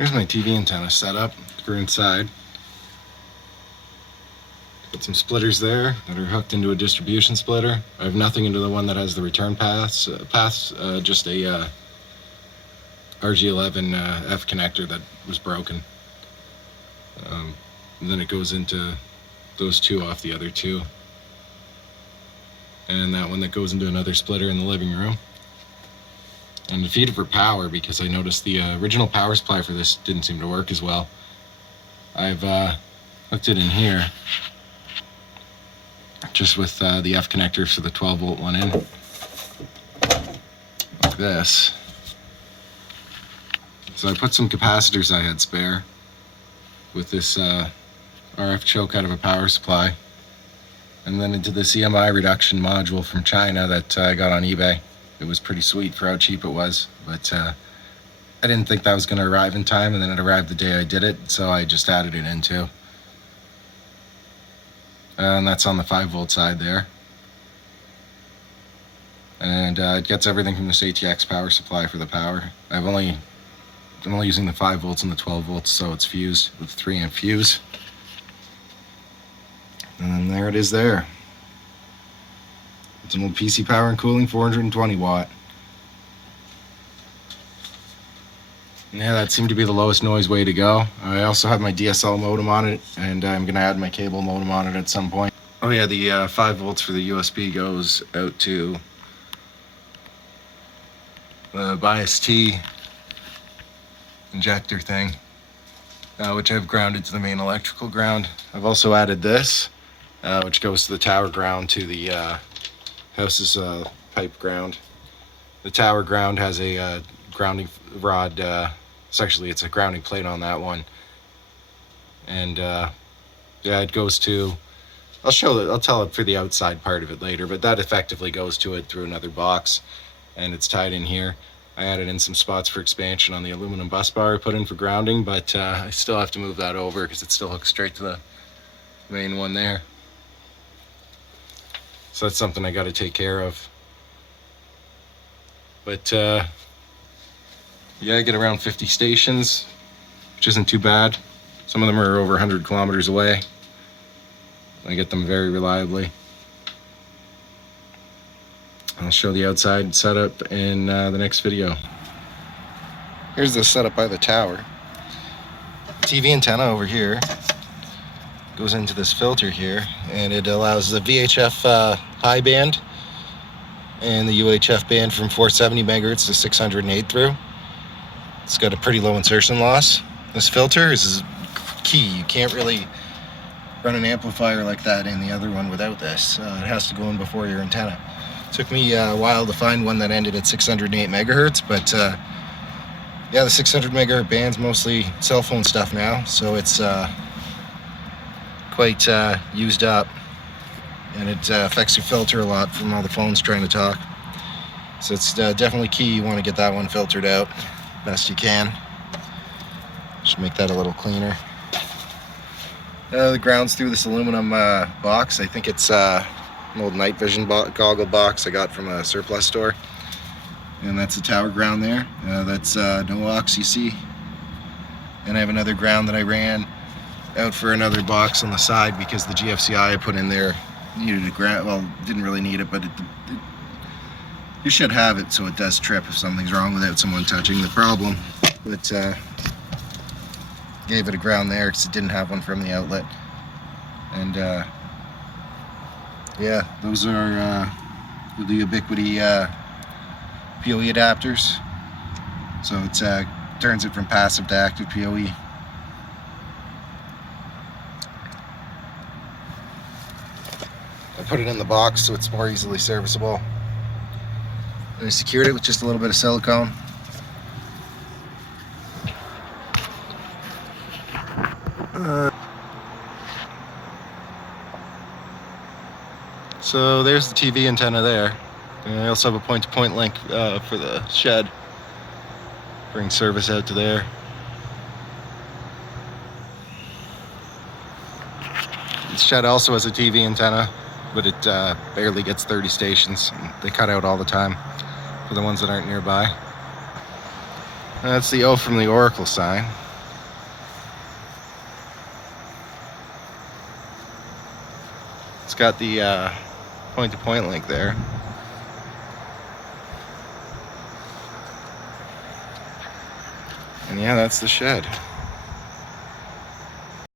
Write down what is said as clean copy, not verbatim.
Here's my TV antenna setup. We're inside. Got some splitters there that are hooked into a distribution splitter. I have nothing into the one that has the return paths, just a RG11 F connector that was broken. And then it goes into those two off the other two. And that one that goes into another splitter in the living room. And to feed it for power, because I noticed the original power supply for this didn't seem to work as well. I've hooked it in here, just with the F connector for the 12-volt one in, like this. So I put some capacitors I had spare with this RF choke out of a power supply, and then into this EMI reduction module from China that I got on eBay. It was pretty sweet for how cheap it was, but I didn't think that was going to arrive in time, and then it arrived the day I did it, so I just added it in too. And that's on the 5-volt side there. And it gets everything from this ATX power supply for the power. I'm only using the 5 volts and the 12 volts, so it's fused with a 3-amp fuse. And then there it is there. It's an old PC Power and Cooling 420 watt. Yeah, that seemed to be the lowest noise way to go. I also have my DSL modem on it, and I'm going to add my cable modem on it at some point. Oh yeah, the 5 volts for the USB goes out to the bias T injector thing, which I've grounded to the main electrical ground. I've also added this, which goes to the tower ground to the house's pipe ground. The tower ground has a grounding rod. It's a grounding plate on that one, and yeah, it goes to. I'll tell it for the outside part of it later, but that effectively goes to it through another box, and it's tied in here. I added in some spots for expansion on the aluminum bus bar I put in for grounding, but I still have to move that over because it still hooks straight to the main one there. So that's something I got to take care of. But yeah, I get around 50 stations, which isn't too bad. Some of them are over 100 kilometers away. I get them very reliably. I'll show the outside setup in the next video. Here's the setup by the tower. TV antenna over here goes into this filter here, and it allows the VHF high band and the UHF band from 470 megahertz to 608 through. It's got a pretty low insertion loss. This filter is key. You can't really run an amplifier like that in the other one without this. It has to go in before your antenna. It took me a while to find one that ended at 608 megahertz, but yeah, the 600 megahertz band's mostly cell phone stuff now, so it's quite used up, and it affects your filter a lot from all the phones trying to talk. So it's definitely key. You want to get that one filtered out best you can. Just make that a little cleaner. The ground's through this aluminum box. I think it's an old night vision goggle box I got from a surplus store. And that's the tower ground there. That's no aux, you see. And I have another ground that I ran out for another box on the side because the GFCI I put in there needed a ground. Well, didn't really need it, but you should have it so it does trip if something's wrong without someone touching the problem. But gave it a ground there because it didn't have one from the outlet. And yeah, those are the Ubiquity PoE adapters. So it turns it from passive to active PoE. I put it in the box so it's more easily serviceable. And I secured it with just a little bit of silicone. So there's the TV antenna there. And I also have a point-to-point link for the shed. Bring service out to there. This shed also has a TV antenna, but it barely gets 30 stations. They cut out all the time for the ones that aren't nearby. That's the O from the Oracle sign. It's got the point-to-point link there. And yeah, that's the shed.